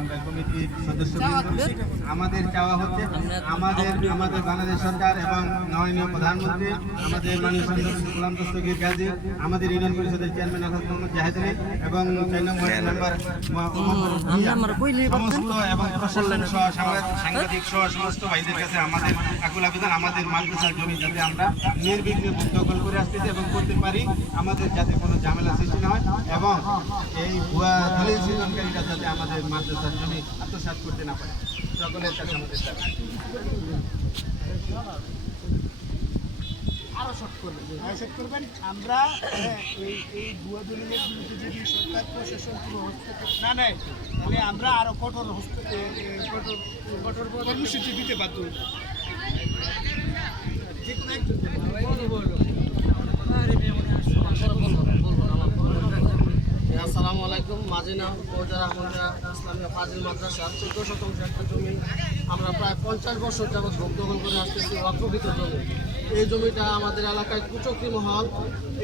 আমরা কমিটির সদস্য আমাদের চাওয়া হচ্ছে আমাদের আমাদের বাংলাদেশ সরকার এবং নয়নীয় প্রধানমন্ত্রী আমাদের মাননীয় গোলাম দস্তগীর গাজী আমাদের ইউনিয়ন পরিষদের চেয়ারম্যান আসাদ মোহাম্মদ জাহেদ আলী এবং ছয় নম্বর মেম্বার সমস্ত এবং প্রশাসন সহ সাংবাদিক- সহ সমস্ত ভাইদের কাছে আমাদের আকুল আবেদন আমাদের মাদ্রাসার জমি যাতে আমরা নির্বিঘ্নে দখল করে আসতেছি এবং করতে পারি আমাদের যাতে কোনো ঝামেলা সৃষ্টি না হয় এবং এই ভুয়া দলিল সৃজনকারীরা যাতে আমাদের মাদ্রাসার জমি আত্মসাত করতে না পারে। সকলের কাছে আমাদের দাবি। আরও শর্ট করবেন। করবেন। আমরা হ্যাঁ, এই এই ভুয়া দলিলের বিরুদ্ধে যদি সরকার প্রশাসন কোনো হস্তক্ষেপ না নেয় তাহলে আমরা আরও কঠোর হস্ত কঠোর কঠোর কর্মসূচি দিতে বাধ্য হব। যে কোনো একজন আসসালামু আলাইকুম। মাজিনা মৌজা আহমদিয়া ইসলামিয়া ফাজিল মাদ্রাসার চোদ্দ শতাংশ একটা জমি। আমরা প্রায় পঞ্চাশ বছর যাবৎ ভোগ দখল করে আসতেছি অপ্রকৃত জমি এই জমিটা আমাদের এলাকায় কুচক্রি মহল।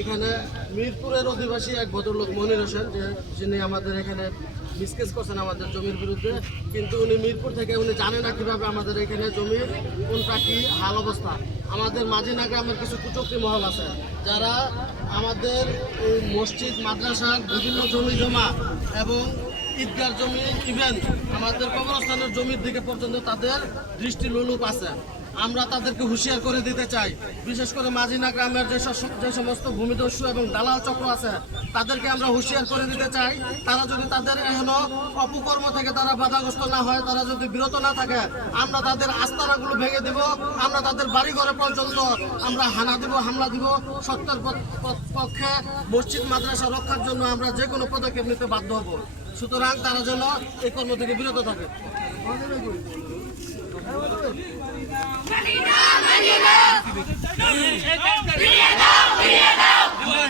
এখানে মিরপুরের অধিবাসী এক ভদ্রলোক মনির হোসেন, যে যিনি আমাদের এখানে মিসকেস করছেন আমাদের জমির বিরুদ্ধে। কিন্তু উনি মিরপুর থেকে উনি জানে না কীভাবে আমাদের এখানে জমির কোনটা কি হাল অবস্থা। আমাদের মাঝিনা গ্রামের কিছু কুচক্রি মহল আছে, যারা আমাদের মসজিদ, মাদ্রাসার বিভিন্ন জমি জমা এবং ঈদগার জমি ইভেন আমাদের কবরস্থানের জমির দিকে পর্যন্ত তাদের দৃষ্টি লোলুপ আছে। আমরা তাদেরকে হুঁশিয়ার করে দিতে চাই। বিশেষ করে মাঝিনা গ্রামের যে সমস্ত ভূমিদস্যু এবং দালাল চক্র আছে তাদেরকে আমরা হুঁশিয়ার করে দিতে চাই। তারা যদি তাদের এখনও অপকর্ম থেকে তারা বাধাগ্রস্ত না হয়, তারা যদি বিরত না থাকে, আমরা তাদের আস্তানাগুলো ভেঙে দিব, আমরা তাদের বাড়ি ঘরে পর্যন্ত আমরা হানা দিব, হামলা দিব। সত্যের পক্ষে মসজিদ, মাদ্রাসা রক্ষার জন্য আমরা যে কোনো পদক্ষেপ নিতে বাধ্য হব। সুতরাং তারা যেন এই কর্ম থেকে বিরত থাকে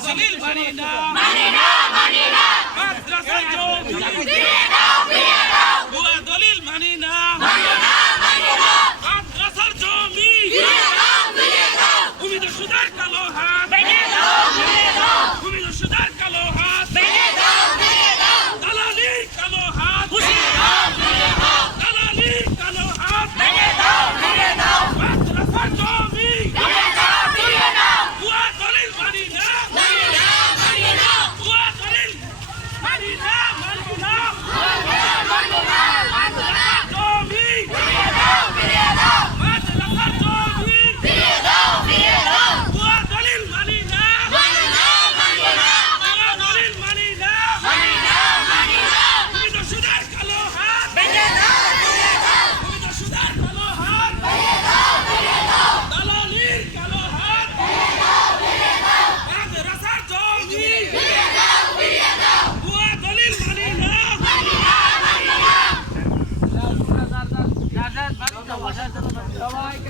দলিল মানি না মানি না মানি না মাদ্রাসা জমি ফিরিয়ে দাও ফিরিয়ে দাও ভুয়া দলিল মানি না মানি না মানি না মাদ্রাসার জমি ফিরিয়ে দাও ফিরিয়ে দাও ভূমি সুদার কালো হাত ভেঙে দাও ভেঙে দাও ভূমি সুদার কালো হাত ভেঙে দাও ভেঙে দাও দালালির কালো হাত ভেঙে দাও ভেঙে দাও দালালির কালো হাত ভেঙে দাও ভেঙে দাও মাদ্রাসার জমি ফিরিয়ে দাও ফিরিয়ে দাও ভুয়া দলিল মানি না মানি না মানি না ভুয়া দলিল মানি না মানি না মানি না মাদ্রাসার জমি ফিরিয়ে দাও ফিরিয়ে দাও মাদ্রাসার জমি ফিরিয়ে দাও ফিরিয়ে দাও ভুয়া দলিল মানি না মানি না মানি না ভুয়া দলিল মানি না মানি না মানি না তুমি তো সুদার কালো হাত ভেঙে দাও ভেঙে দাও তুমি তো সুদার কালো হাত ভেঙে দাও ভেঙে দাও দালালির কালো হাত ভেঙে দাও ভেঙে দাও মাদ্রাসার জমি ফিরিয়ে দাও ফিরিয়ে দাও ভুয়া দলিল মানি না মানি না মানি না